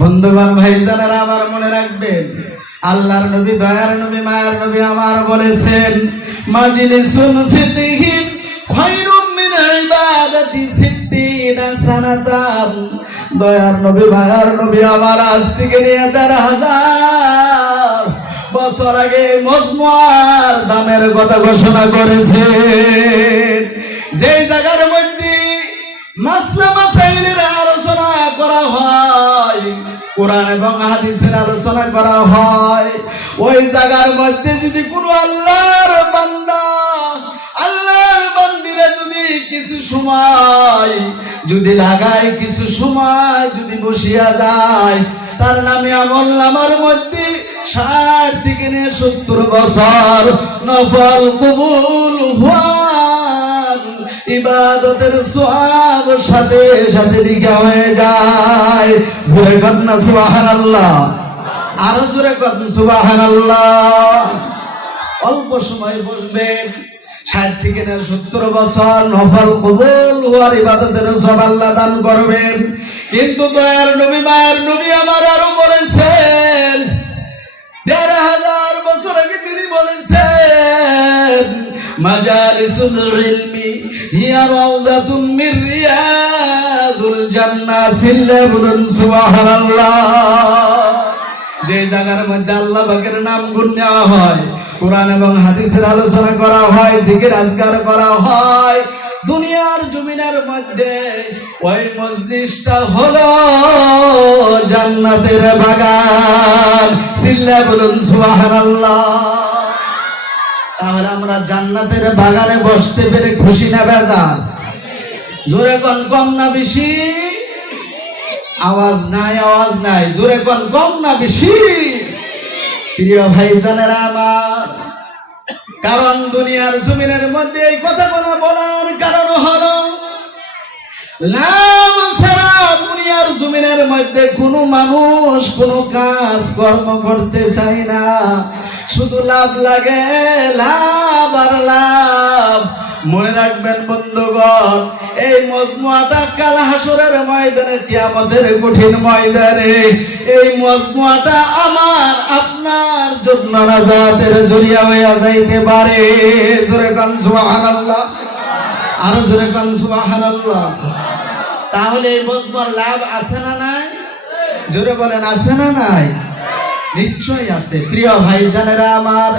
বন্ধুগণ ভাইজানেরা আমার মনে রাখবেন, আল্লাহর নবী, দয়ার নবী, মায়ার নবী আমার বলেছেন, মাজলিসুন ফিকহিন খায়রুম মিন ইবাদাতি সিত্তিনা সানাতান। দয়ার নবী, মায়ার নবী আমার আজ থেকে নিয়ে ১৩,০০০ বছর আগে মজমুয়ার দামের কথা ঘোষণা করেছেন। যে জায়গার মধ্যে মাসলা মাসাইলের আলোচনা করা হয়, কোরআন এবং হাদিসের আলোচনা করা হয়, ওই জায়গার মধ্যে যদি কোনো আল্লাহর বান্দা, আল্লাহর বান্দিরা যদি কিছু সময় যদি লাগায়, কিছু সময় যদি বসিয়া যায়, তার নামে আমল নামার মধ্যে ৬০ থেকে ৭০ বছর নফল কবুল হওয়ার ইবাদতের সওয়াব সাথে সাথে লিখা হয়ে যায়। জোরে কর না সুবহানাল্লাহ, আরো জোরে কর সুবহানাল্লাহ। অল্প সময় বসবেন, ৬০ থেকে ৭০ বছর নফল কবুল হওয়ার ইবাদতের সওয়াব আল্লাহ দান করবেন। কিন্তু দয়ার নবী, মায়ের নবী আমার আরো বলেছেন, ১৩,০০০ বছর আগে তিনি বলেছেন, মাজালিসুল ইলমি হিয়া রাউদাতুম মির রিয়াদুল জান্নাহ। সিল্লা বলুন সুবহানাল্লাহ। যে জায়গার মধ্যে আল্লাহ পাকের নাম গুণ নেওয়া হয়, কোরআন এবং হাদিসের আলোচনা করা হয়, জিকির আজকার করা হয়, দুনিয়ার জমিনের মধ্যে ওই মজলিসটা হলো জান্নাতের বাগান। সিল্লা বলুন সুবহানাল্লাহ। তাহলে আমরা জান্নাতের বাগানে বসতে পেরে খুশি না বেজার? জোরে কোন কম না বেশি? আওয়াজ নাই, আওয়াজ নাই, জোরে কোন কম না বেশি? প্রিয় ভাইজানেরা আমার, কারণ দুনিয়ার জমিনের মধ্যে এই কথাগুলো বলার কারণ হলো, লাভ ছাড়া দুনিয়ার জমিনের মধ্যে কোনো মানুষ কোনো কাজ কর্ম করতে চায় না। শুধু লাভ লাগে, লাভ আর লাভ। মনে রাখবেন বন্ধুগণ, এই মজমুয়াটা কাল হাসরের ময়দানে, কিয়ামতের কঠিন ময়দানে এই মজমুয়াটা আমার আপনার জন্য নাজাতের জরিয়া হয়ে যাইতে পারে। জোরে কান সুবহানাল্লাহ, আরো জোরে কান সুবহানাল্লাহ। তাহলে এই মজমুয়ার লাভ আছে না নাই? জোরে বলেন, আছে না নাই? নিশ্চয়ই আছে। প্রিয় ভাইজানেরা আমার,